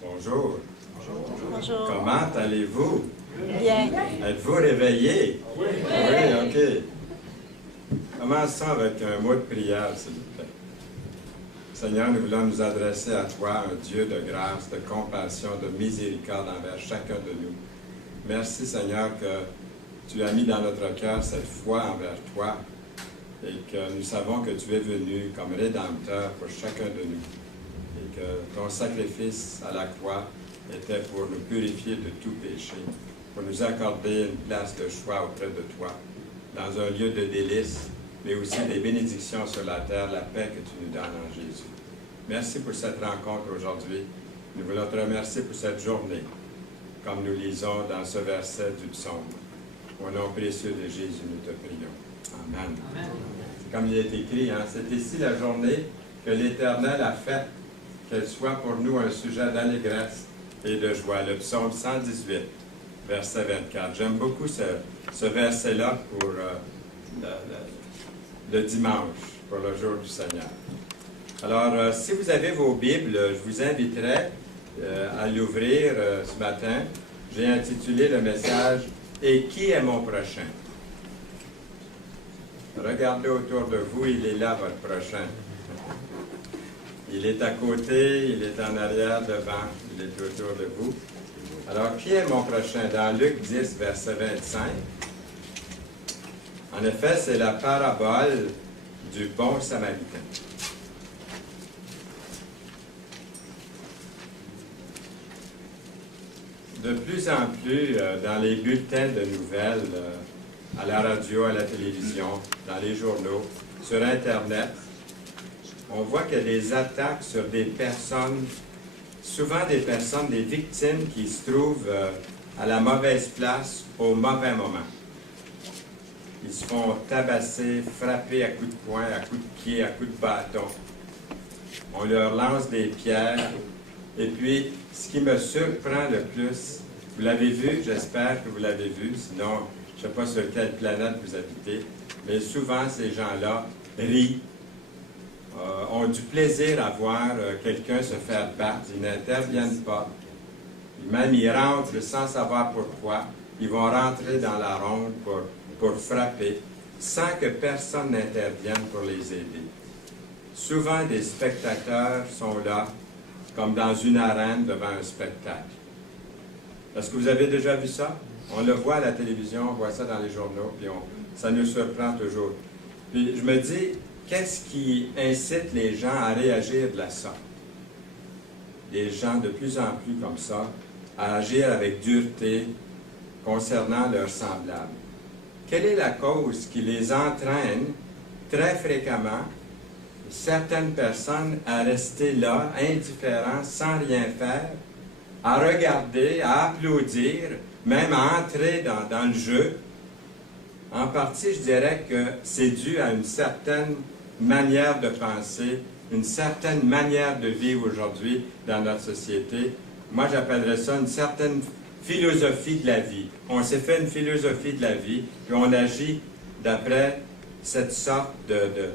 Bonjour. Bonjour. Comment allez-vous? Bien. Êtes-vous réveillés? Oui. Oui, OK. Commençons avec un mot de prière, s'il vous plaît. Seigneur, nous voulons nous adresser à toi, un Dieu de grâce, de compassion, de miséricorde envers chacun de nous. Merci, Seigneur, que tu as mis dans notre cœur cette foi envers toi et que nous savons que tu es venu comme Rédempteur pour chacun de nous et que ton sacrifice à la croix était pour nous purifier de tout péché, pour nous accorder une place de choix auprès de toi, dans un lieu de délices, mais aussi des bénédictions sur la terre, la paix que tu nous donnes en Jésus. Merci pour cette rencontre aujourd'hui. Nous voulons te remercier pour cette journée, comme nous lisons dans ce verset du psaume. Au nom précieux de Jésus, nous te prions. Amen. Amen. C'est comme il est écrit, hein? C'est ici la journée que l'Éternel a faite, qu'elle soit pour nous un sujet d'allégresse et de joie. Le psaume 118, verset 24. J'aime beaucoup ce verset-là pour le dimanche, pour le jour du Seigneur. Alors, si vous avez vos Bibles, je vous inviterai à l'ouvrir ce matin. J'ai intitulé le message « Et qui est mon prochain? » Regardez autour de vous, il est là, votre prochain. Il est à côté, il est en arrière, devant, il est autour de vous. Alors, qui est mon prochain? Dans Luc 10, verset 25, en effet, c'est la parabole du bon Samaritain. De plus en plus, dans les bulletins de nouvelles, à la radio, à la télévision, dans les journaux, sur Internet, on voit qu'il y a des attaques sur des personnes, souvent des personnes, des victimes qui se trouvent à la mauvaise place au mauvais moment. Ils se font tabasser, frapper à coups de poing, à coups de pied, à coups de bâton. On leur lance des pierres. Et puis, ce qui me surprend le plus, vous l'avez vu, j'espère que vous l'avez vu, sinon, je ne sais pas sur quelle planète vous habitez, mais souvent, ces gens-là rient, ont du plaisir à voir quelqu'un se faire battre, ils n'interviennent pas. Même ils rentrent sans savoir pourquoi, ils vont rentrer dans la ronde pour frapper, sans que personne n'intervienne pour les aider. Souvent, des spectateurs sont là, comme dans une arène devant un spectacle. Est-ce que vous avez déjà vu ça? On le voit à la télévision, on voit ça dans les journaux, puis ça nous surprend toujours. Puis je me dis, qu'est-ce qui incite les gens à réagir de la sorte? Des gens de plus en plus comme ça, à agir avec dureté concernant leurs semblables. Quelle est la cause qui les entraîne très fréquemment, certaines personnes, à rester là, indifférents, sans rien faire, à regarder, à applaudir, même à entrer dans le jeu? En partie, je dirais que c'est dû à une certaine manière de penser, une certaine manière de vivre aujourd'hui dans notre société. Moi, j'appellerais ça une certaine philosophie de la vie. On s'est fait une philosophie de la vie, puis on agit d'après cette sorte de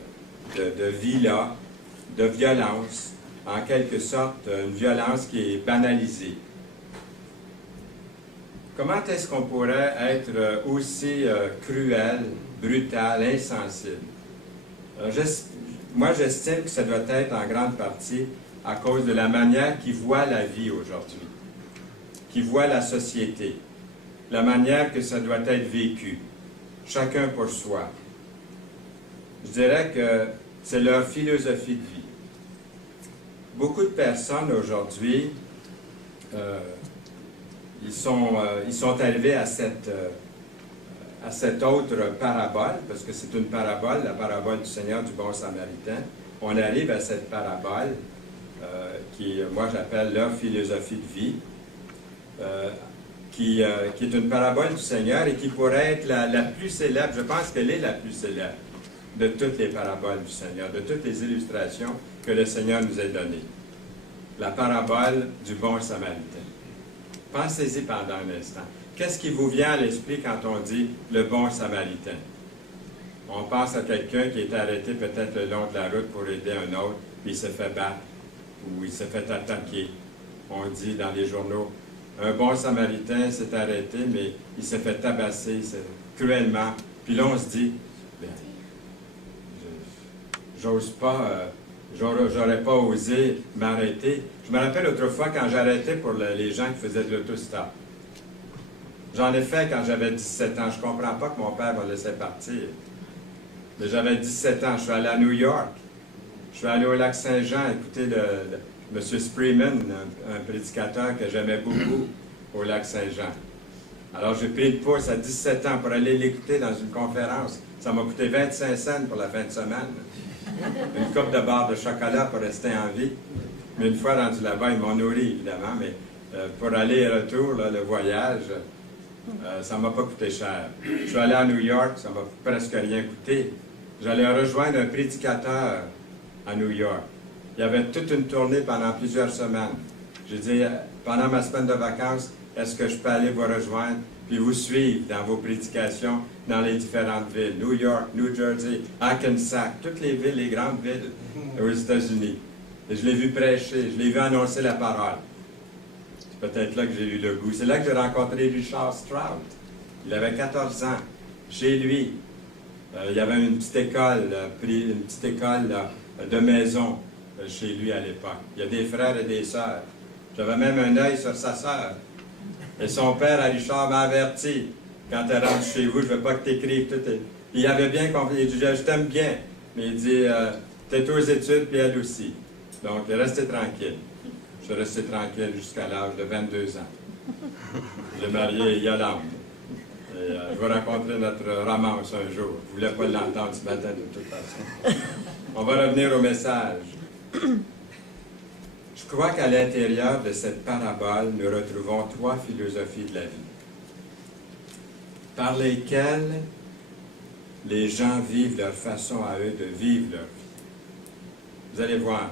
vie-là, de violence, en quelque sorte, une violence qui est banalisée. Comment est-ce qu'on pourrait être aussi cruel, brutal, insensible? Moi, j'estime que ça doit être en grande partie à cause de la manière qu'ils voient la vie aujourd'hui, qu'ils voient la société, la manière que ça doit être vécu, chacun pour soi. Je dirais que c'est leur philosophie de vie. Beaucoup de personnes aujourd'hui, ils sont arrivés à cette autre parabole, parce que c'est une parabole, la parabole du Seigneur du bon Samaritain. On arrive à cette parabole qui, moi, j'appelle leur philosophie de vie, qui est une parabole du Seigneur et qui pourrait être la plus célèbre, je pense qu'elle est la plus célèbre de toutes les paraboles du Seigneur, de toutes les illustrations que le Seigneur nous a données. La parabole du bon Samaritain. Pensez-y pendant un instant. Qu'est-ce qui vous vient à l'esprit quand on dit le bon Samaritain? On pense à quelqu'un qui est arrêté peut-être le long de la route pour aider un autre, puis il s'est fait battre, ou il s'est fait attaquer. on dit dans les journaux, un bon Samaritain s'est arrêté, mais il s'est fait tabasser cruellement. Puis là, on se dit, ben, j'ose pas, j'aurais pas osé m'arrêter. Je me rappelle autrefois quand j'arrêtais pour les gens qui faisaient de l'autostop. J'en ai fait quand j'avais 17 ans. Je comprends pas que mon père me laissait partir. Mais j'avais 17 ans. Je suis allé à New York. Je suis allé au lac Saint-Jean écouter M. Spreeman, un prédicateur que j'aimais beaucoup au lac Saint-Jean. Alors j'ai pris le pouce à 17 ans pour aller l'écouter dans une conférence. Ça m'a coûté 25 cents pour la fin de semaine. Une coupe de barre de chocolat pour rester en vie. Mais une fois rendu là-bas, ils m'ont nourri, évidemment. Mais pour aller et retour, là, le voyage, ça ne m'a pas coûté cher. Je suis allé à New York, ça ne m'a presque rien coûté. J'allais rejoindre un prédicateur à New York. Il y avait toute une tournée pendant plusieurs semaines. J'ai dit, pendant ma semaine de vacances, est-ce que je peux aller vous rejoindre puis vous suivre dans vos prédications dans les différentes villes, New York, New Jersey, Hackensack, toutes les villes, les grandes villes aux États-Unis. Et je l'ai vu prêcher, je l'ai vu annoncer la parole. C'est peut-être là que j'ai eu le goût. C'est là que j'ai rencontré Richard Stroud. Il avait 14 ans. Chez lui, il y avait une petite école, de maison chez lui à l'époque. Il y a des frères et des sœurs. J'avais même un œil sur sa sœur. Et son père, à Richard, m'a averti. Quand tu rentres chez vous, je ne veux pas que tu écrives tout. Il avait bien compris. Il dit, je t'aime bien. Mais il dit, t'es aux études, puis elle aussi. Donc, restez tranquille. Je suis resté tranquille jusqu'à l'âge de 22 ans. J'ai marié Yolande. Et, je vais raconter notre romance un jour. Je ne voulais pas l'entendre ce matin de toute façon. On va revenir au message. Je crois qu'à l'intérieur de cette parabole, nous retrouvons trois philosophies de la vie, par lesquelles les gens vivent leur façon à eux de vivre leur vie. Vous allez voir,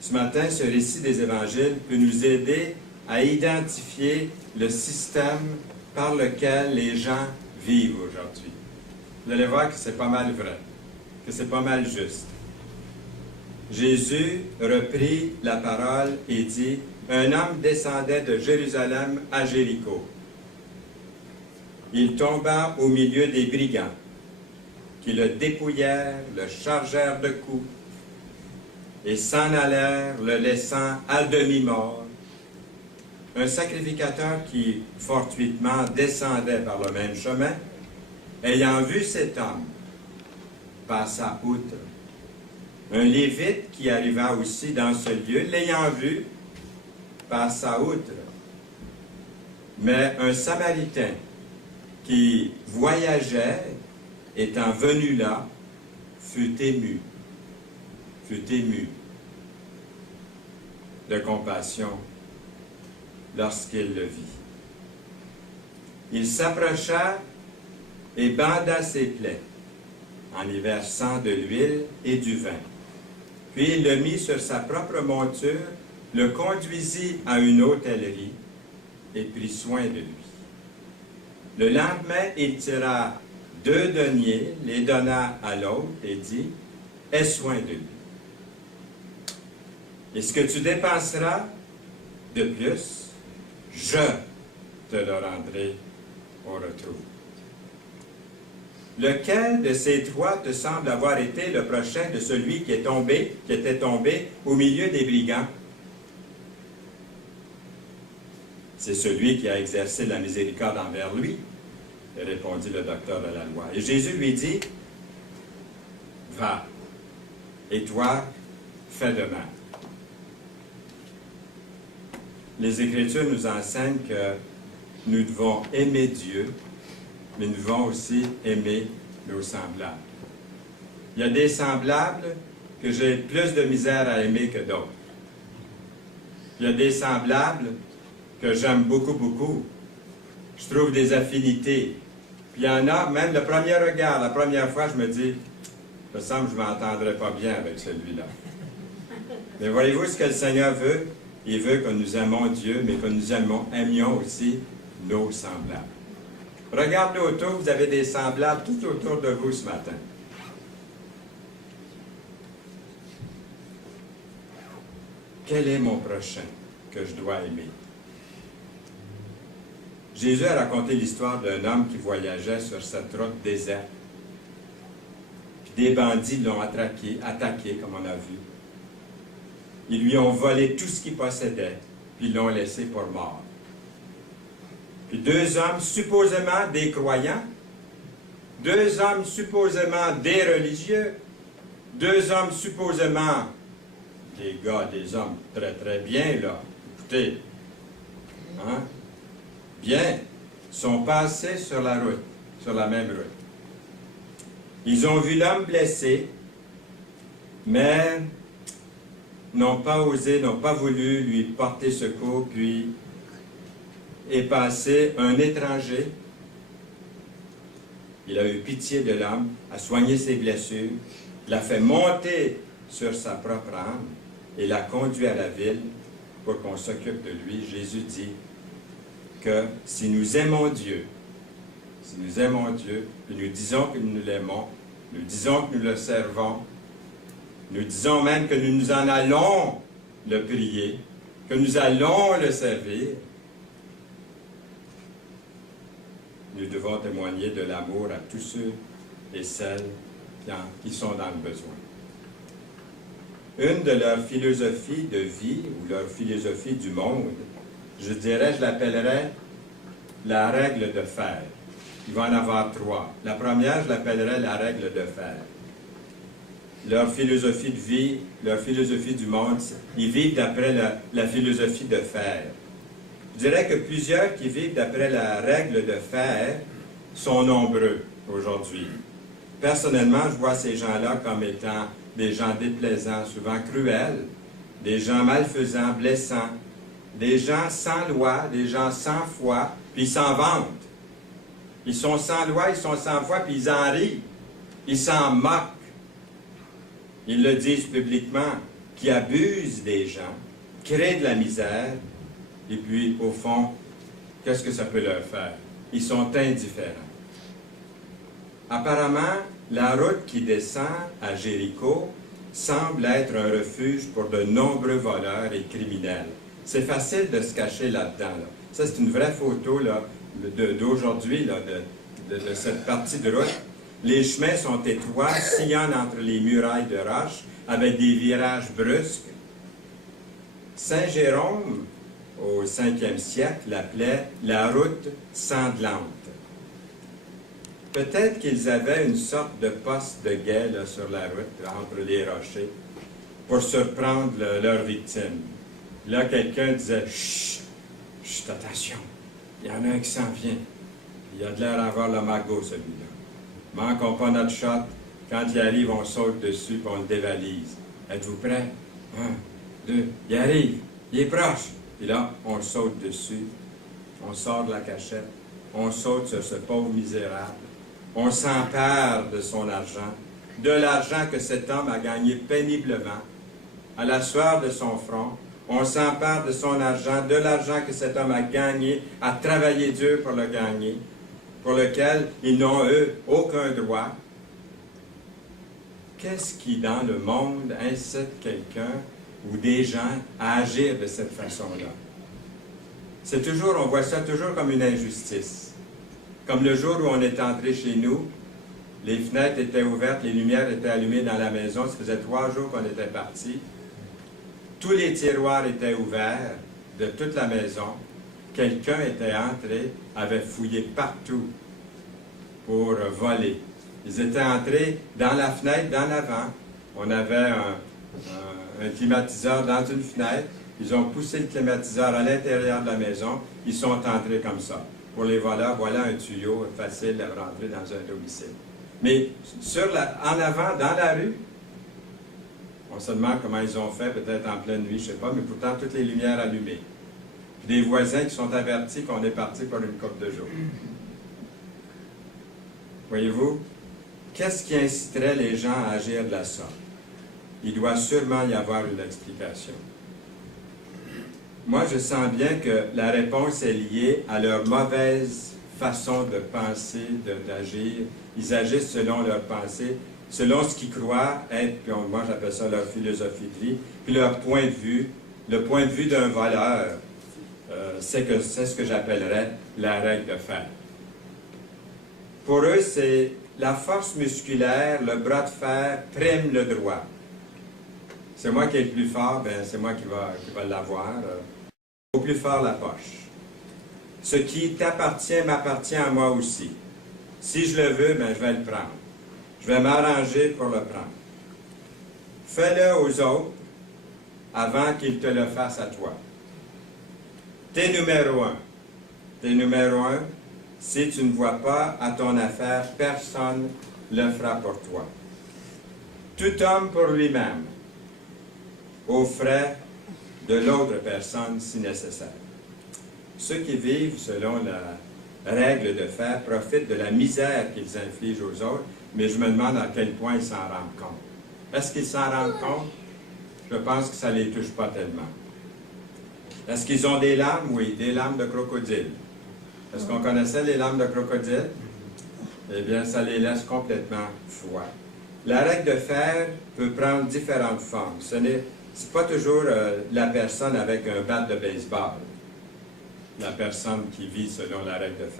ce matin, ce récit des évangiles peut nous aider à identifier le système par lequel les gens vivent aujourd'hui. Vous allez voir que c'est pas mal vrai, que c'est pas mal juste. Jésus reprit la parole et dit, « Un homme descendait de Jérusalem à Jéricho. Il tomba au milieu des brigands, qui le dépouillèrent, le chargèrent de coups, et s'en allèrent, le laissant à demi-mort. Un sacrificateur qui, fortuitement, descendait par le même chemin, ayant vu cet homme, passa outre. Un Lévite qui arriva aussi dans ce lieu, l'ayant vu, passa outre. Mais un Samaritain qui voyageait, étant venu là, fut ému de compassion lorsqu'il le vit. Il s'approcha et banda ses plaies en y versant de l'huile et du vin. Puis il le mit sur sa propre monture, le conduisit à une hôtellerie et prit soin de lui. Le lendemain, il tira 2 deniers, les donna à l'autre et dit, « Aie soin de lui. Et ce que tu dépenseras de plus, je te le rendrai au retour. » Lequel de ces trois te semble avoir été le prochain de celui qui était tombé au milieu des brigands? C'est celui qui a exercé la miséricorde envers lui, répondit le docteur de la loi. Et Jésus lui dit, va, et toi, fais de même. Les Écritures nous enseignent que nous devons aimer Dieu, mais nous devons aussi aimer nos semblables. Il y a des semblables que j'ai plus de misère à aimer que d'autres. Il y a des semblables que j'aime beaucoup, beaucoup. Je trouve des affinités. Puis il y en a, même le premier regard, la première fois, je me dis, il me semble que je ne m'entendrai pas bien avec celui-là. Mais voyez-vous ce que le Seigneur veut? Il veut que nous aimons Dieu, mais que nous aimions aussi nos semblables. Regardez autour, vous avez des semblables tout autour de vous ce matin. Quel est mon prochain? que je dois aimer. Jésus a raconté l'histoire d'un homme qui voyageait sur cette route déserte. Puis des bandits l'ont attaqué, comme on a vu. Ils lui ont volé tout ce qu'il possédait, puis ils l'ont laissé pour mort. Puis deux hommes supposément des croyants, deux hommes supposément des religieux, deux hommes supposément des hommes très très bien, là. Écoutez, hein? Bien, sont passés sur la route, sur la même route. Ils ont vu l'homme blessé, mais n'ont pas osé, n'ont pas voulu lui porter secours, puis est passé un étranger. Il a eu pitié de l'homme, a soigné ses blessures, l'a fait monter sur sa propre âme et l'a conduit à la ville pour qu'on s'occupe de lui. Jésus dit que si nous aimons Dieu, et nous disons que nous l'aimons, nous disons que nous le servons, nous disons même que nous en allons le prier, que nous allons le servir, nous devons témoigner de l'amour à tous ceux et celles qui sont dans le besoin. Une de leurs philosophies de vie, ou leur philosophie du monde, je l'appellerais la règle de fer. Il va en avoir trois. La première, je l'appellerais la règle de fer. Leur philosophie de vie, leur philosophie du monde, ils vivent d'après la philosophie de fer. Je dirais que plusieurs qui vivent d'après la règle de fer sont nombreux aujourd'hui. Personnellement, je vois ces gens-là comme étant des gens déplaisants, souvent cruels, des gens malfaisants, blessants, des gens sans loi, des gens sans foi, puis ils s'en vantent. Ils sont sans loi, ils sont sans foi, puis ils en rient. Ils s'en moquent. Ils le disent publiquement, qui abusent des gens, créent de la misère, et puis, au fond, qu'est-ce que ça peut leur faire? Ils sont indifférents. Apparemment, la route qui descend à Jéricho semble être un refuge pour de nombreux voleurs et criminels. C'est facile de se cacher là-dedans. Là. Ça, c'est une vraie photo d'aujourd'hui, de cette partie de route. Les chemins sont étroits, sillonnent entre les murailles de roche, avec des virages brusques. Saint Jérôme, au 5e siècle, l'appelait la route sanglante. Peut-être qu'ils avaient une sorte de poste de guet là, sur la route, entre les rochers, pour surprendre leurs victimes. Là, quelqu'un disait « Chut, chut, attention, il y en a un qui s'en vient. Il a de l'air d'avoir le magot, celui-là. Manquons pas notre shot. Quand il arrive, on saute dessus et on le dévalise. Êtes-vous prêts? 1, 2, il arrive, il est proche. » Et là, on le saute dessus, on sort de la cachette, on saute sur ce pauvre misérable, on s'empare de son argent, de l'argent que cet homme a gagné péniblement, à la sueur de son front, on s'empare de son argent, de l'argent que cet homme a gagné, a travaillé dur pour le gagner, pour lequel ils n'ont, eux, aucun droit. Qu'est-ce qui, dans le monde, incite quelqu'un ou des gens à agir de cette façon-là? C'est toujours, on voit ça toujours comme une injustice. Comme le jour où on est entré chez nous, les fenêtres étaient ouvertes, les lumières étaient allumées dans la maison, ça faisait 3 jours qu'on était partis. Tous les tiroirs étaient ouverts de toute la maison. Quelqu'un était entré, avait fouillé partout pour voler. Ils étaient entrés dans la fenêtre, dans l'avant. On avait un climatiseur dans une fenêtre. Ils ont poussé le climatiseur à l'intérieur de la maison. Ils sont entrés comme ça. Pour les voleurs, voilà un tuyau facile à rentrer dans un domicile. Mais en avant, dans la rue, on se demande comment ils ont fait, peut-être en pleine nuit, je ne sais pas, mais pourtant toutes les lumières allumées. Puis des voisins qui sont avertis qu'on est parti pour une couple de jours. Voyez-vous, qu'est-ce qui inciterait les gens à agir de la sorte? Il doit sûrement y avoir une explication. Moi, je sens bien que la réponse est liée à leur mauvaise façon de penser, d'agir. Ils agissent selon leur pensée, selon ce qu'ils croient être, puis moi j'appelle ça leur philosophie de vie, puis leur point de vue, le point de vue d'un voleur, c'est ce que j'appellerais la règle de fer. Pour eux, c'est la force musculaire, le bras de fer prime le droit. C'est moi qui est le plus fort, ben c'est moi qui va l'avoir. Au plus fort la poche. Ce qui t'appartient m'appartient à moi aussi. Si je le veux, ben je vais le prendre. Je vais m'arranger pour le prendre. Fais-le aux autres avant qu'ils te le fassent à toi. T'es numéro un. T'es numéro un. Si tu ne vois pas à ton affaire, personne ne le fera pour toi. Tout homme pour lui-même, aux frais de l'autre personne si nécessaire. Ceux qui vivent selon la règle de fer profitent de la misère qu'ils infligent aux autres, mais je me demande à quel point ils s'en rendent compte. Est-ce qu'ils s'en rendent compte? Je pense que ça ne les touche pas tellement. Est-ce qu'ils ont des larmes? Oui, des larmes de crocodile. Est-ce qu'on connaissait les larmes de crocodile? Eh bien, ça les laisse complètement froids. La règle de fer peut prendre différentes formes. Ce n'est pas toujours la personne avec un bat de baseball, la personne qui vit selon la règle de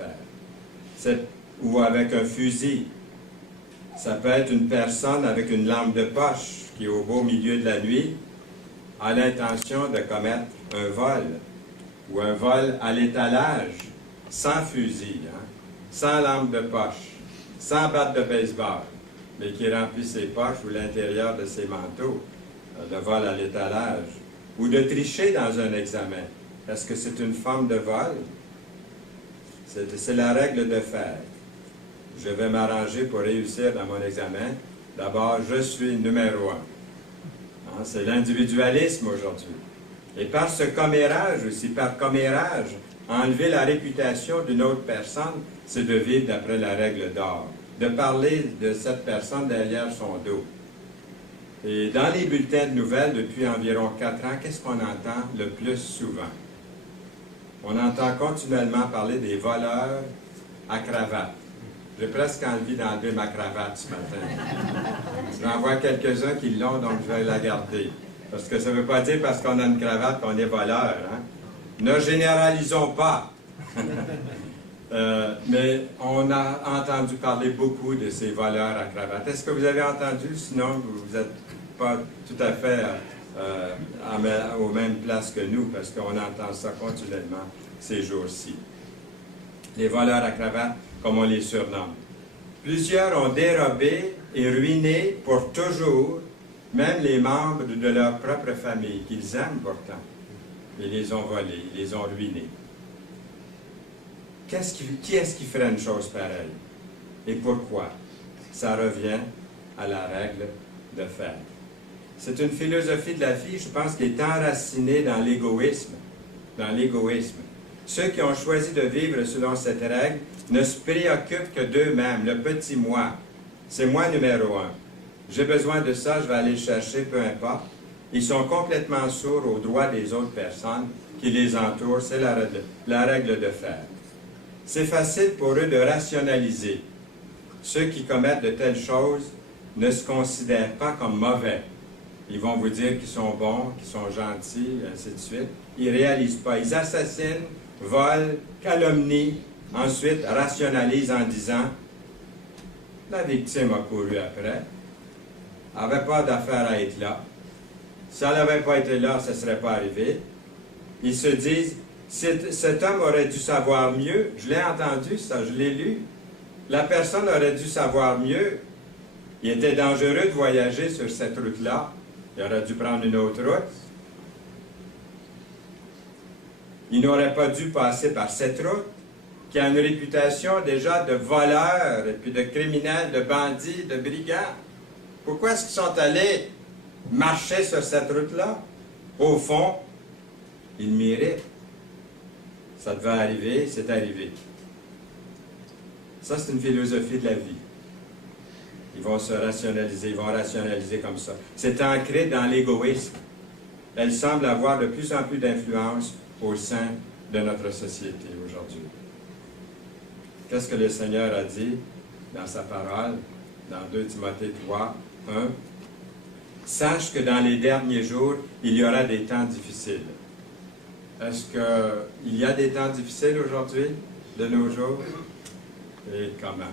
fer. Ou avec un fusil. Ça peut être une personne avec une lampe de poche qui, au beau milieu de la nuit, a l'intention de commettre un vol, ou un vol à l'étalage, sans fusil, sans lampe de poche, sans batte de baseball, mais qui remplit ses poches ou l'intérieur de ses manteaux, de vol à l'étalage, ou de tricher dans un examen. Est-ce que c'est une forme de vol? C'est la règle de fer. Je vais m'arranger pour réussir dans mon examen. D'abord, je suis numéro un. C'est l'individualisme aujourd'hui. Et par ce commérage aussi, par commérage, enlever la réputation d'une autre personne, c'est de vivre d'après la règle d'or, de parler de cette personne derrière son dos. Et dans les bulletins de nouvelles, depuis environ 4 ans, qu'est-ce qu'on entend le plus souvent? On entend continuellement parler des voleurs à cravate. J'ai presque envie d'enlever ma cravate ce matin. J'en vois quelques-uns qui l'ont, donc je vais la garder. Parce que ça ne veut pas dire parce qu'on a une cravate qu'on est voleur. Ne généralisons pas. Mais on a entendu parler beaucoup de ces voleurs à cravate. Est-ce que vous avez entendu? Sinon, vous n'êtes pas tout à fait aux mêmes places que nous, parce qu'on entend ça continuellement ces jours-ci. Les voleurs à cravate, comme on les surnomme. Plusieurs ont dérobé et ruiné pour toujours, même les membres de leur propre famille, qu'ils aiment pourtant. Ils les ont volés, ils les ont ruinés. Qui est-ce qui ferait une chose pareille? Et pourquoi? Ça revient à la règle de fer. C'est une philosophie de la vie, je pense, qui est enracinée dans l'égoïsme. Dans l'égoïsme. Ceux qui ont choisi de vivre selon cette règle ne se préoccupent que d'eux-mêmes, le petit moi. C'est moi numéro un. J'ai besoin de ça, je vais aller le chercher, peu importe. Ils sont complètement sourds aux droits des autres personnes qui les entourent. C'est la règle de fer. C'est facile pour eux de rationaliser. Ceux qui commettent de telles choses ne se considèrent pas comme mauvais. Ils vont vous dire qu'ils sont bons, qu'ils sont gentils, ainsi de suite. Ils ne réalisent pas. Ils assassinent, volent, calomnient, ensuite rationalisent en disant « La victime a couru après. Elle n'avait pas d'affaire à être là. Si elle n'avait pas été là, ça ne serait pas arrivé. » Ils se disent « Cet homme aurait dû savoir mieux. » Je l'ai entendu, ça, je l'ai lu. La personne aurait dû savoir mieux. Il était dangereux de voyager sur cette route-là. Il aurait dû prendre une autre route. Il n'aurait pas dû passer par cette route, qui a une réputation déjà de voleur, et puis de criminel, de bandit, de brigand. Pourquoi est-ce qu'ils sont allés marcher sur cette route-là? Au fond, ils méritent. Ça devait arriver, c'est arrivé. Ça, c'est une philosophie de la vie. Ils vont se rationaliser, ils vont rationaliser comme ça. C'est ancré dans l'égoïsme. Elle semble avoir de plus en plus d'influence au sein de notre société aujourd'hui. Qu'est-ce que le Seigneur a dit dans sa parole, dans 2 Timothée 3, 1? sache que dans les derniers jours, il y aura des temps difficiles. Est-ce qu'il y a des temps difficiles aujourd'hui, de nos jours? Et comment?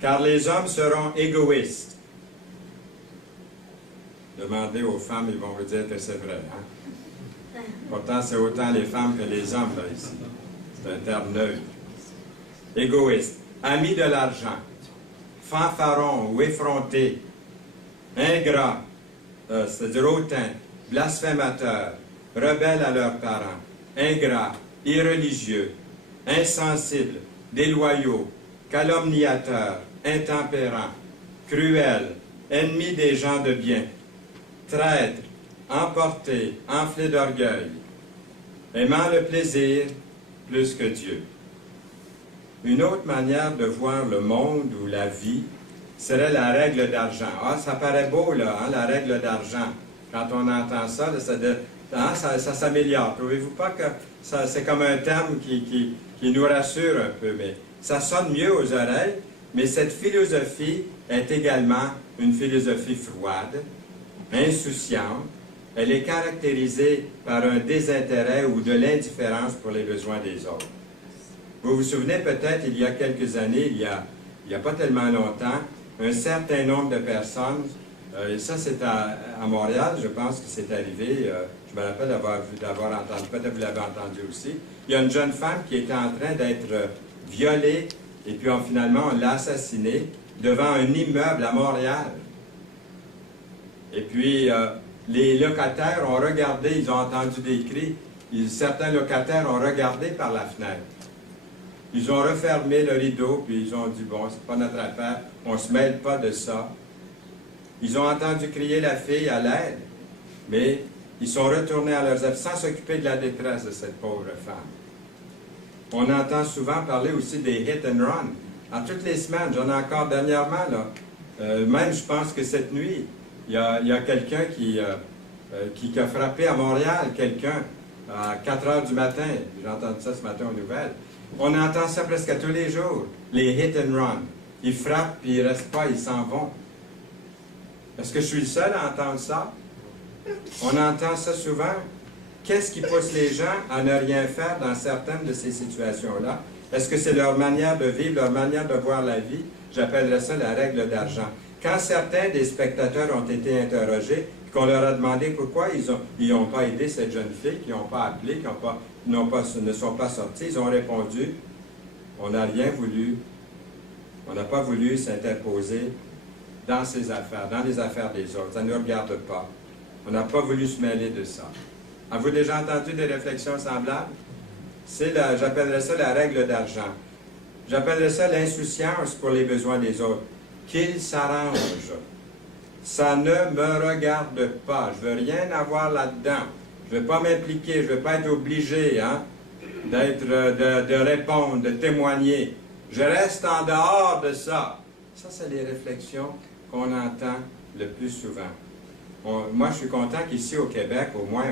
Car les hommes seront égoïstes. Demandez aux femmes, ils vont vous dire que c'est vrai. Hein? Pourtant, c'est autant les femmes que les hommes, là, ici. C'est un terme neutre. Égoïste. Amis de l'argent. Fanfarons ou effrontés. Ingrats, c'est-à-dire hautains. Blasphémateurs. Rebelles à leurs parents. Ingrats. Irreligieux. Insensibles. Déloyaux. Calomniateurs. Intempérants. Cruels. Ennemis des gens de bien. Traîtres. Emportés. Enflés d'orgueil. Aimant le plaisir plus que Dieu. Une autre manière de voir le monde ou la vie serait la règle d'argent. Ah, ça paraît beau, là, hein, la règle d'argent. Quand on entend ça, là, ça s'améliore. Trouvez-vous pas que c'est comme un terme qui nous rassure un peu, mais ça sonne mieux aux oreilles, mais cette philosophie est également une philosophie froide, insouciante. Elle est caractérisée par un désintérêt ou de l'indifférence pour les besoins des autres. Vous vous souvenez peut-être, il y a quelques années, il y a pas tellement longtemps, un certain nombre de personnes, et ça c'est à Montréal, je pense que c'est arrivé, je me rappelle d'avoir entendu, peut-être vous l'avez entendu aussi, il y a une jeune femme qui était en train d'être violée, et puis finalement on l'a assassinée devant un immeuble à Montréal. Et puis les locataires ont regardé, ils ont entendu des cris, certains locataires ont regardé par la fenêtre. Ils ont refermé le rideau, puis ils ont dit, bon, c'est pas notre affaire, on ne se mêle pas de ça. Ils ont entendu crier la fille à l'aide, mais ils sont retournés à leurs affaires sans s'occuper de la détresse de cette pauvre femme. On entend souvent parler aussi des hit and run. En toutes les semaines, j'en ai encore dernièrement, là, même je pense que cette nuit, il y a quelqu'un qui a frappé à Montréal, quelqu'un, à 4 heures du matin. J'ai entendu ça ce matin aux nouvelles. On entend ça presque tous les jours, les hit and run. Ils frappent, puis ils ne restent pas, ils s'en vont. Est-ce que je suis le seul à entendre ça? On entend ça souvent. Qu'est-ce qui pousse les gens à ne rien faire dans certaines de ces situations-là? Est-ce que c'est leur manière de vivre, leur manière de voir la vie? J'appellerais ça la règle d'argent. Quand certains des spectateurs ont été interrogés, qu'on leur a demandé pourquoi ils n'ont pas aidé cette jeune fille, qu'ils n'ont pas appelé, qui ne sont pas sortis, ils ont répondu, on n'a rien voulu, on n'a pas voulu s'interposer dans ses affaires, dans les affaires des autres, ça ne nous regarde pas. On n'a pas voulu se mêler de ça. Avez-vous déjà entendu des réflexions semblables? J'appellerais ça la règle d'argent. J'appellerais ça l'insouciance pour les besoins des autres. Qu'ils s'arrangent. Ça ne me regarde pas. Je ne veux rien avoir là-dedans. Je ne veux pas m'impliquer. Je ne veux pas être obligé de répondre, de témoigner. Je reste en dehors de ça. Ça, c'est les réflexions qu'on entend le plus souvent. Moi, je suis content qu'ici au Québec, au moins,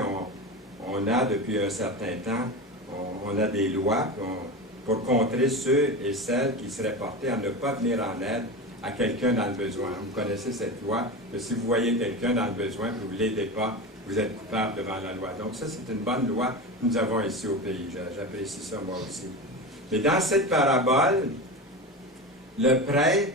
on a depuis un certain temps, on a des lois pour contrer ceux et celles qui seraient portés à ne pas venir en aide à quelqu'un dans le besoin. Vous connaissez cette loi, que si vous voyez quelqu'un dans le besoin et que vous ne l'aidez pas, vous êtes coupable devant la loi. Donc ça, c'est une bonne loi que nous avons ici au pays. J'apprécie ça moi aussi. Mais dans cette parabole, le prêtre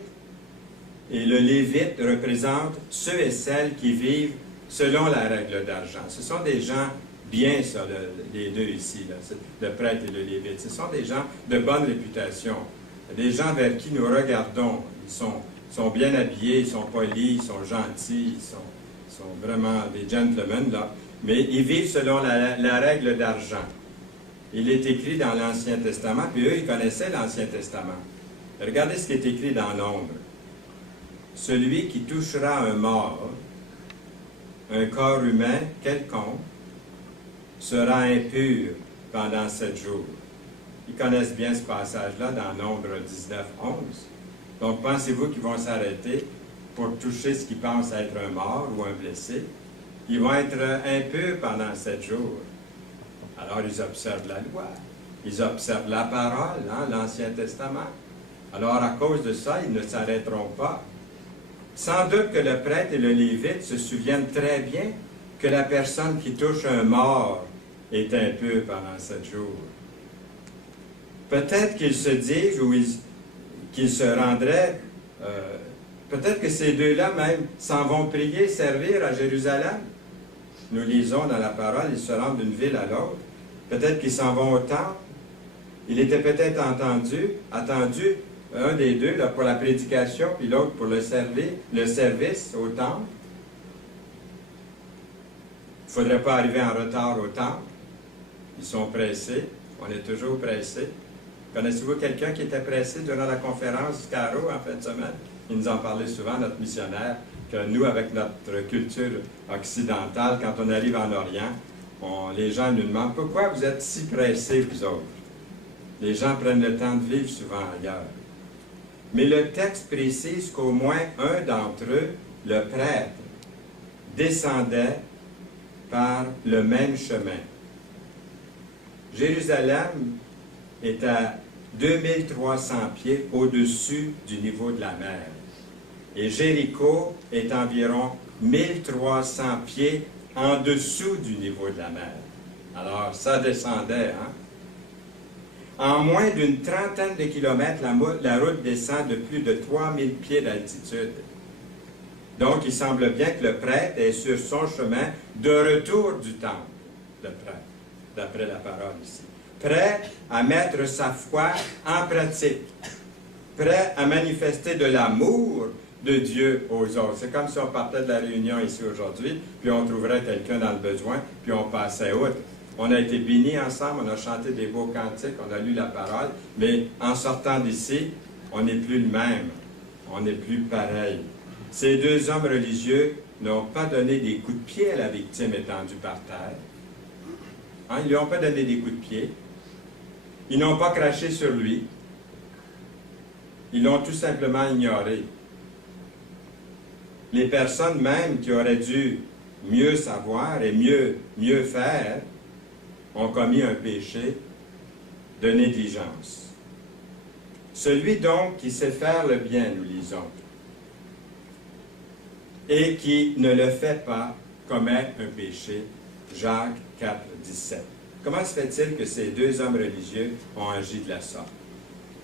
et le lévite représentent ceux et celles qui vivent selon la règle d'argent. Ce sont des gens bien, ça, les deux ici, là, le prêtre et le lévite. Ce sont des gens de bonne réputation, des gens vers qui nous regardons. Ils sont bien habillés, ils sont polis, ils sont gentils, ils sont vraiment des gentlemen, là. Mais ils vivent selon la règle d'argent. Il est écrit dans l'Ancien Testament, puis eux, ils connaissaient l'Ancien Testament. Regardez ce qui est écrit dans Nombre. Celui qui touchera un mort, un corps humain quelconque, sera impur pendant 7 jours. Ils connaissent bien ce passage-là dans Nombre 19, 11. Donc, pensez-vous qu'ils vont s'arrêter pour toucher ce qu'ils pensent être un mort ou un blessé? Ils vont être impurs pendant 7 jours. Alors, ils observent la loi. Ils observent la parole, l'Ancien Testament. Alors, à cause de ça, ils ne s'arrêteront pas. Sans doute que le prêtre et le lévite se souviennent très bien que la personne qui touche un mort est impure pendant 7 jours. Peut-être qu'ils se disent ou qu'ils se rendraient, peut-être que ces deux-là même s'en vont prier, servir à Jérusalem. Nous lisons dans la parole, ils se rendent d'une ville à l'autre. Peut-être qu'ils s'en vont au temple. Il était peut-être attendu, un des deux là, pour la prédication, puis l'autre pour le service au temple. Il ne faudrait pas arriver en retard au temple. Ils sont pressés. On est toujours pressés. Connaissez-vous quelqu'un qui était pressé durant la conférence du Carreau en fin de semaine? Il nous en parlait souvent, notre missionnaire, que nous, avec notre culture occidentale, quand on arrive en Orient, les gens nous demandent « Pourquoi vous êtes si pressés, vous autres? » Les gens prennent le temps de vivre souvent ailleurs. Mais le texte précise qu'au moins un d'entre eux, le prêtre, descendait par le même chemin. Jérusalem est à 2300 pieds au-dessus du niveau de la mer. Et Jéricho est environ 1300 pieds en dessous du niveau de la mer. Alors, ça descendait, hein? En moins d'une trentaine de kilomètres, la route descend de plus de 3000 pieds d'altitude. Donc, il semble bien que le prêtre est sur son chemin de retour du temple, le prêtre, d'après la parole ici. Prêt à mettre sa foi en pratique, prêt à manifester de l'amour de Dieu aux autres. C'est comme si on partait de la réunion ici aujourd'hui, puis on trouverait quelqu'un dans le besoin, puis on passait outre. On a été bénis ensemble, on a chanté des beaux cantiques, on a lu la parole, mais en sortant d'ici, on n'est plus le même, on n'est plus pareil. Ces deux hommes religieux n'ont pas donné des coups de pied à la victime étendue par terre. Hein, ils ne lui ont pas donné des coups de pied. Ils n'ont pas craché sur lui. Ils l'ont tout simplement ignoré. Les personnes même qui auraient dû mieux savoir et mieux faire ont commis un péché de négligence. Celui donc qui sait faire le bien, nous lisons, et qui ne le fait pas commet un péché. Jacques 4, 17. Comment se fait-il que ces deux hommes religieux ont agi de la sorte?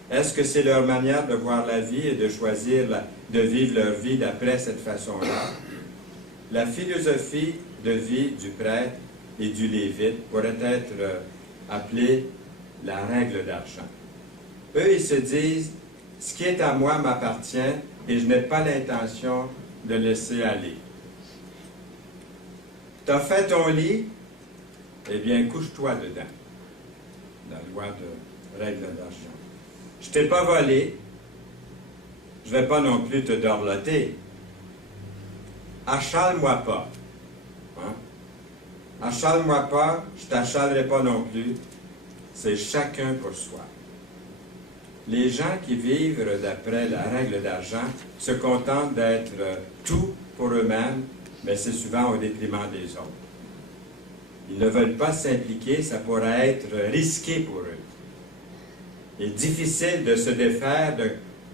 Est-ce que c'est leur manière de voir la vie et de choisir de vivre leur vie d'après cette façon-là? La philosophie de vie du prêtre et du lévite pourrait être appelée la règle d'argent. Eux, ils se disent, ce qui est à moi m'appartient et je n'ai pas l'intention de laisser aller. Tu as fait ton lit, eh bien, couche-toi dedans. La loi de règle d'argent. Je ne t'ai pas volé, je ne vais pas non plus te dorloter. Achale-moi pas. Hein? Achale-moi pas, je ne t'achalerai pas non plus. C'est chacun pour soi. Les gens qui vivent d'après la règle d'argent se contentent d'être tout pour eux-mêmes, mais c'est souvent au détriment des autres. Ils ne veulent pas s'impliquer, ça pourrait être risqué pour eux. Il est difficile de se défaire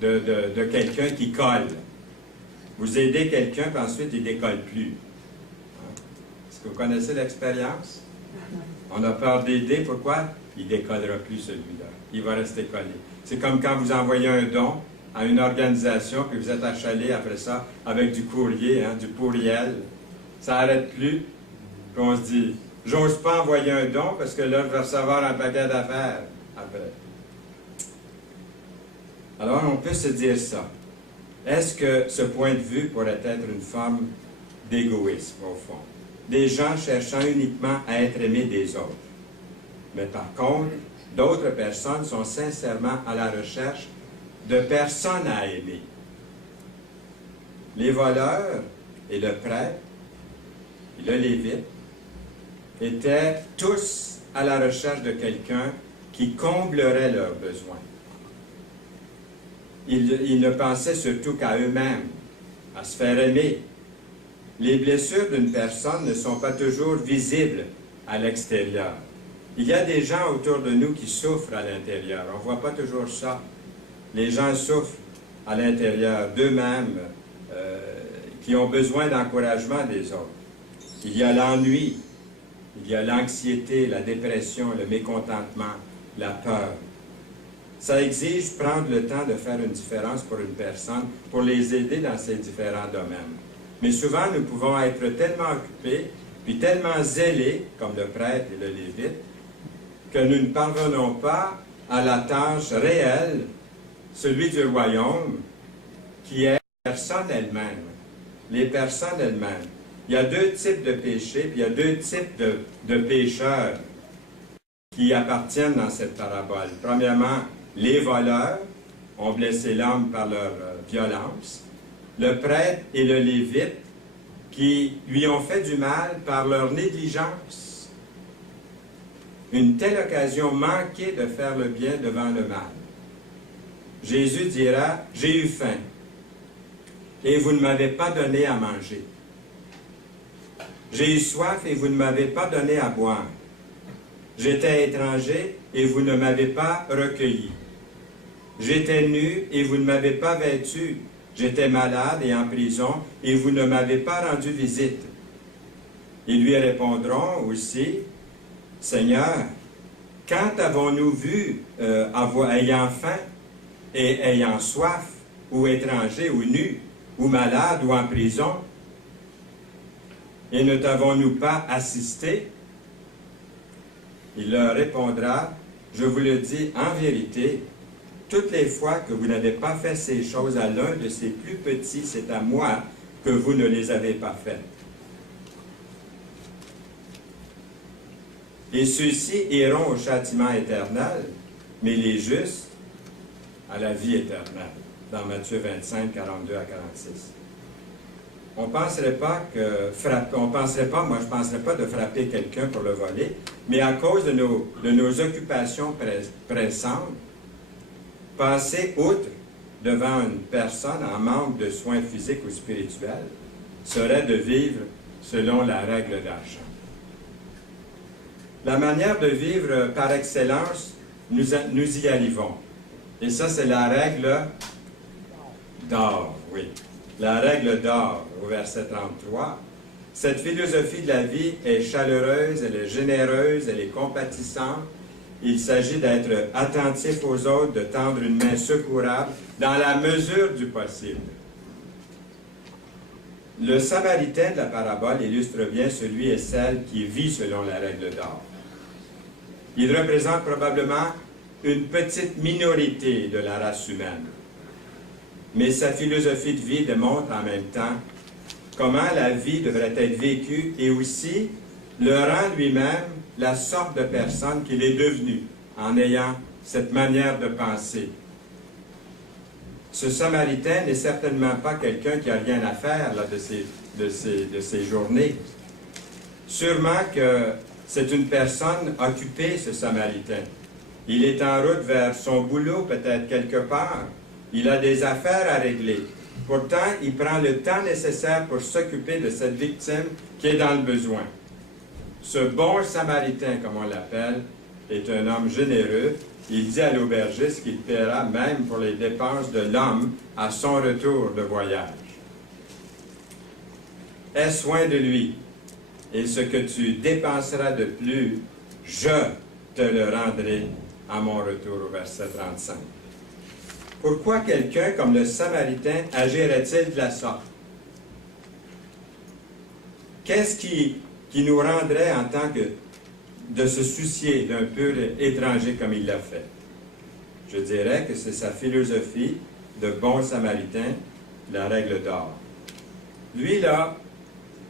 de quelqu'un qui colle. Vous aidez quelqu'un, puis ensuite il ne décolle plus. Est-ce que vous connaissez l'expérience? On a peur d'aider, pourquoi? Il ne décollera plus celui-là. Il va rester collé. C'est comme quand vous envoyez un don à une organisation, puis vous êtes achalé après ça avec du courrier, hein, du pourriel. Ça n'arrête plus. Puis on se dit, j'ose pas envoyer un don parce que là, je vais recevoir un paquet d'affaires après. Alors, on peut se dire ça. Est-ce que ce point de vue pourrait être une forme d'égoïsme, au fond? Des gens cherchant uniquement à être aimés des autres. Mais par contre, d'autres personnes sont sincèrement à la recherche de personnes à aimer. Les voleurs et le prêtre et le lévite étaient tous à la recherche de quelqu'un qui comblerait leurs besoins. Ils ne pensaient surtout qu'à eux-mêmes, à se faire aimer. Les blessures d'une personne ne sont pas toujours visibles à l'extérieur. Il y a des gens autour de nous qui souffrent à l'intérieur. On ne voit pas toujours ça. Les gens souffrent à l'intérieur d'eux-mêmes, qui ont besoin d'encouragement des autres. Il y a l'ennui, il y a l'anxiété, la dépression, le mécontentement, la peur. Ça exige prendre le temps de faire une différence pour une personne, pour les aider dans ces différents domaines. Mais souvent, nous pouvons être tellement occupés, puis tellement zélés, comme le prêtre et le lévite, que nous ne parvenons pas à la tâche réelle, celui du royaume, qui est la personne elle-même, les personnes elles-mêmes. Il y a deux types de péchés, puis il y a deux types de pécheurs qui appartiennent dans cette parabole. Premièrement, les voleurs ont blessé l'homme par leur violence. Le prêtre et le lévite qui lui ont fait du mal par leur négligence. Une telle occasion manquée de faire le bien devant le mal. Jésus dira, « J'ai eu faim, et vous ne m'avez pas donné à manger. J'ai eu soif, et vous ne m'avez pas donné à boire. J'étais étranger, et vous ne m'avez pas recueilli. J'étais nu, et vous ne m'avez pas vêtu. J'étais malade et en prison, et vous ne m'avez pas rendu visite. » Ils lui répondront aussi, « Seigneur, quand avons-nous vu ayant faim et ayant soif, ou étranger, ou nu, ou malade, ou en prison, et ne t'avons-nous pas assisté? » Il leur répondra, « Je vous le dis en vérité, toutes les fois que vous n'avez pas fait ces choses à l'un de ces plus petits, c'est à moi que vous ne les avez pas faites. Et ceux-ci iront au châtiment éternel, mais les justes à la vie éternelle. » Dans Matthieu 25, 42 à 46. On ne penserait pas moi je ne penserais pas de frapper quelqu'un pour le voler, mais à cause de nos occupations pressantes, passer outre devant une personne en manque de soins physiques ou spirituels serait de vivre selon la règle d'argent. La manière de vivre par excellence, nous y arrivons. Et ça, c'est la règle d'or, oui. La règle d'or, au verset 33. Cette philosophie de la vie est chaleureuse, elle est généreuse, elle est compatissante. Il s'agit d'être attentif aux autres, de tendre une main secourable dans la mesure du possible. Le Samaritain de la parabole illustre bien celui et celle qui vit selon la règle d'or. Il représente probablement une petite minorité de la race humaine. Mais sa philosophie de vie démontre en même temps comment la vie devrait être vécue et aussi le rend lui-même la sorte de personne qu'il est devenu en ayant cette manière de penser. Ce Samaritain n'est certainement pas quelqu'un qui n'a rien à faire là, de ses journées. Sûrement que c'est une personne occupée, ce Samaritain. Il est en route vers son boulot, peut-être quelque part. Il a des affaires à régler. Pourtant, il prend le temps nécessaire pour s'occuper de cette victime qui est dans le besoin. Ce bon Samaritain, comme on l'appelle, est un homme généreux. Il dit à l'aubergiste qu'il paiera même pour les dépenses de l'homme à son retour de voyage. Aie soin de lui, et ce que tu dépenseras de plus, je te le rendrai à mon retour, au verset 35. Pourquoi quelqu'un comme le Samaritain agirait-il de la sorte? Qu'est-ce qui nous rendrait en tant que de se soucier d'un pur étranger comme il l'a fait? Je dirais que c'est sa philosophie de bon Samaritain, la règle d'or. Lui, là,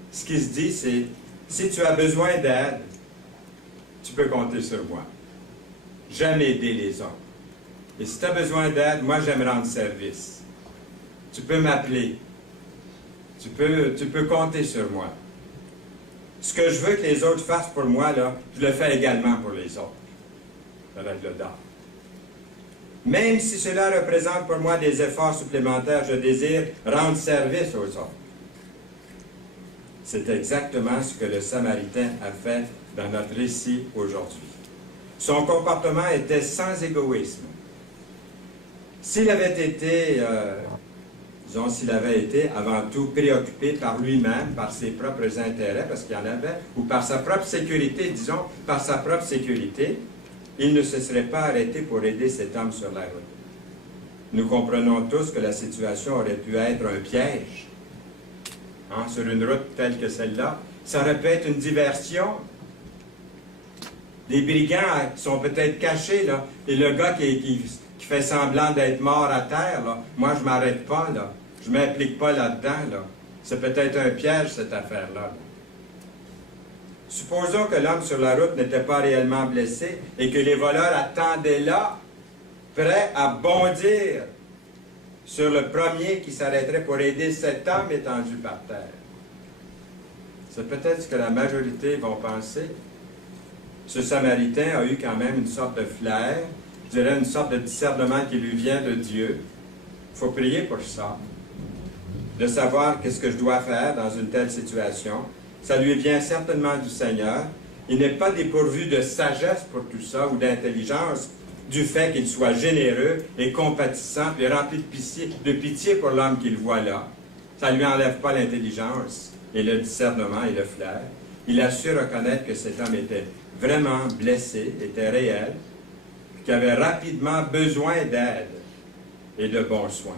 ce qu'il se dit, c'est, si tu as besoin d'aide, tu peux compter sur moi. J'aime aider les autres. Et si tu as besoin d'aide, moi, j'aime rendre service. Tu peux m'appeler. Tu peux compter sur moi. Ce que je veux que les autres fassent pour moi, là, je le fais également pour les autres. La règle d'or. Même si cela représente pour moi des efforts supplémentaires, je désire rendre service aux autres. C'est exactement ce que le Samaritain a fait dans notre récit aujourd'hui. Son comportement était sans égoïsme. S'il avait été disons, s'il avait été avant tout préoccupé par lui-même, par ses propres intérêts, parce qu'il y en avait, ou par sa propre sécurité, disons, par sa propre sécurité, il ne se serait pas arrêté pour aider cet homme sur la route. Nous comprenons tous que la situation aurait pu être un piège. Hein, sur une route telle que celle-là, ça aurait pu être une diversion. Des brigands sont peut-être cachés, là, et le gars qui fait semblant d'être mort à terre, là, moi je ne m'arrête pas, là. Je ne m'implique pas là-dedans, là. C'est peut-être un piège, cette affaire-là. Là. Supposons que l'homme sur la route n'était pas réellement blessé et que les voleurs attendaient là, prêts à bondir sur le premier qui s'arrêterait pour aider cet homme étendu par terre. C'est peut-être ce que la majorité vont penser. Ce Samaritain a eu quand même une sorte de flair, je dirais une sorte de discernement qui lui vient de Dieu. Il faut prier pour ça, de savoir qu'est-ce que je dois faire dans une telle situation. Ça lui vient certainement du Seigneur. Il n'est pas dépourvu de sagesse pour tout ça ou d'intelligence du fait qu'il soit généreux et compatissant et rempli de pitié pour l'homme qu'il voit là. Ça ne lui enlève pas l'intelligence et le discernement et le flair. Il a su reconnaître que cet homme était vraiment blessé, était réel, qu'il avait rapidement besoin d'aide et de bons soins.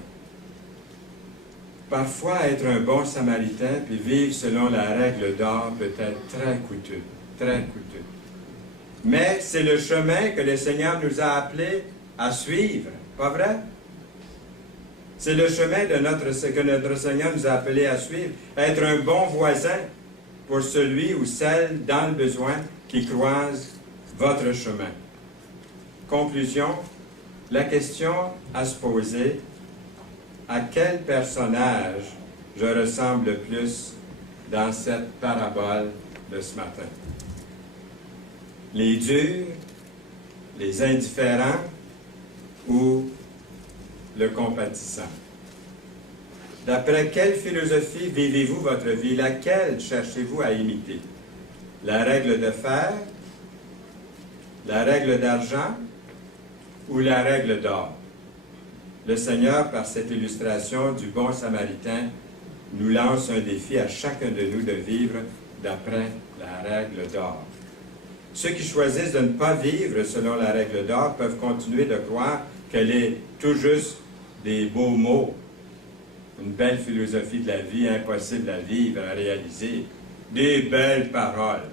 Parfois, être un bon Samaritain puis vivre selon la règle d'or peut être très coûteux, très coûteux. Mais c'est le chemin que le Seigneur nous a appelés à suivre, pas vrai? C'est le chemin que notre Seigneur nous a appelés à suivre, être un bon voisin pour celui ou celle dans le besoin qui croise votre chemin. Conclusion, la question à se poser: à quel personnage je ressemble le plus dans cette parabole de ce matin? Les durs, les indifférents ou le compatissant? D'après quelle philosophie vivez-vous votre vie? Laquelle cherchez-vous à imiter? La règle de fer, la règle d'argent ou la règle d'or? Le Seigneur, par cette illustration du bon Samaritain, nous lance un défi à chacun de nous de vivre d'après la règle d'or. Ceux qui choisissent de ne pas vivre selon la règle d'or peuvent continuer de croire qu'elle est tout juste des beaux mots, une belle philosophie de la vie, impossible à vivre, à réaliser, des belles paroles.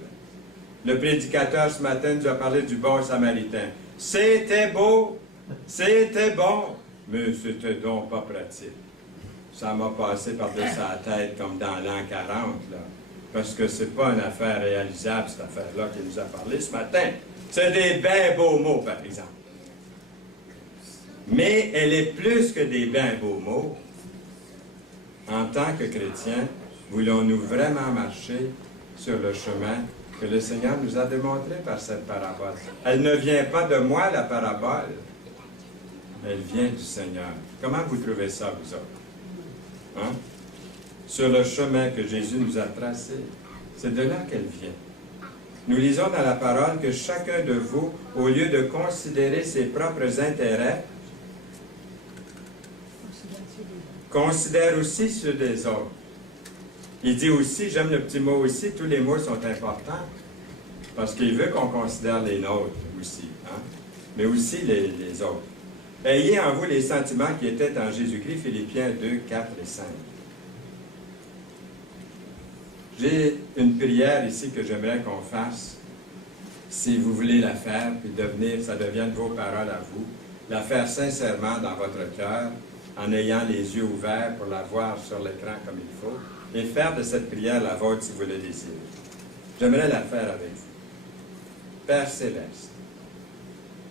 Le prédicateur ce matin nous a parlé du bon Samaritain. C'était beau, c'était bon, mais c'était donc pas pratique. Ça m'a passé par-dessus la tête comme dans l'an 40, là. Parce que c'est pas une affaire réalisable, cette affaire-là qu'il nous a parlé ce matin. C'est des bien beaux mots, par exemple. Mais elle est plus que des bien beaux mots. En tant que chrétiens, voulons-nous vraiment marcher sur le chemin que le Seigneur nous a démontré par cette parabole? Elle ne vient pas de moi, la parabole. Elle vient du Seigneur. Comment vous trouvez ça, vous autres? Hein? Sur le chemin que Jésus nous a tracé. C'est de là qu'elle vient. Nous lisons dans la parole que chacun de vous, au lieu de considérer ses propres intérêts, considère aussi ceux des autres. Il dit aussi, j'aime le petit mot aussi, tous les mots sont importants, parce qu'il veut qu'on considère les nôtres aussi, hein? Mais aussi les autres. Ayez en vous les sentiments qui étaient en Jésus-Christ, Philippiens 2, 4 et 5. J'ai une prière ici que j'aimerais qu'on fasse, si vous voulez la faire, puis ça devienne vos paroles à vous, la faire sincèrement dans votre cœur, en ayant les yeux ouverts pour la voir sur l'écran comme il faut, et faire de cette prière la vôtre si vous le désirez. J'aimerais la faire avec vous. Père Céleste,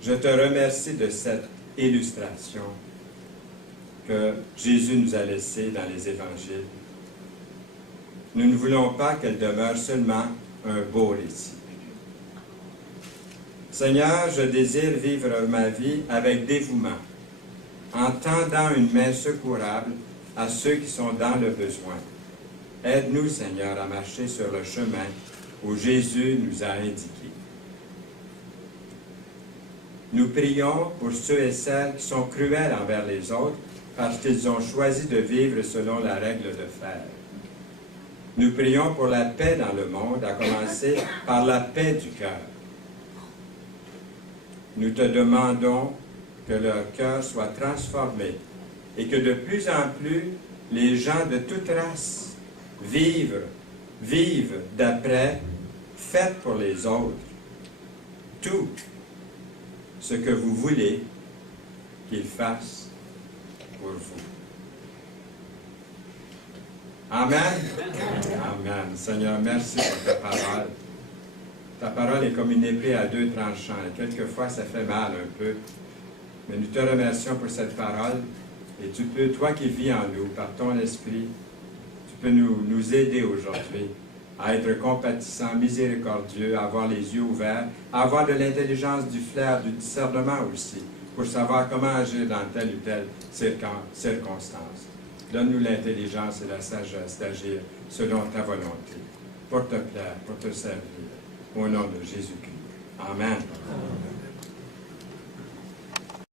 je te remercie de cette illustration que Jésus nous a laissée dans les évangiles. Nous ne voulons pas qu'elle demeure seulement un beau récit. Seigneur, je désire vivre ma vie avec dévouement, en tendant une main secourable à ceux qui sont dans le besoin. Aide-nous, Seigneur, à marcher sur le chemin où Jésus nous a indiqué. Nous prions pour ceux et celles qui sont cruels envers les autres parce qu'ils ont choisi de vivre selon la règle de fer. Nous prions pour la paix dans le monde, à commencer par la paix du cœur. Nous te demandons que leur cœur soit transformé et que de plus en plus, les gens de toute race vivent d'après, faites pour les autres, tout ce que vous voulez qu'ils fassent pour vous. Amen. Amen. Seigneur, merci pour ta parole. Ta parole est comme une épée à deux tranchants. Et quelquefois, ça fait mal un peu. Mais nous te remercions pour cette parole. Et tu peux, toi qui vis en nous, par ton esprit, tu peux nous aider aujourd'hui à être compatissants, miséricordieux, à avoir les yeux ouverts, à avoir de l'intelligence, du flair, du discernement aussi, pour savoir comment agir dans telle ou telle circonstance. Donne-nous l'intelligence et la sagesse d'agir selon ta volonté, pour te plaire, pour te servir, au nom de Jésus-Christ. Amen.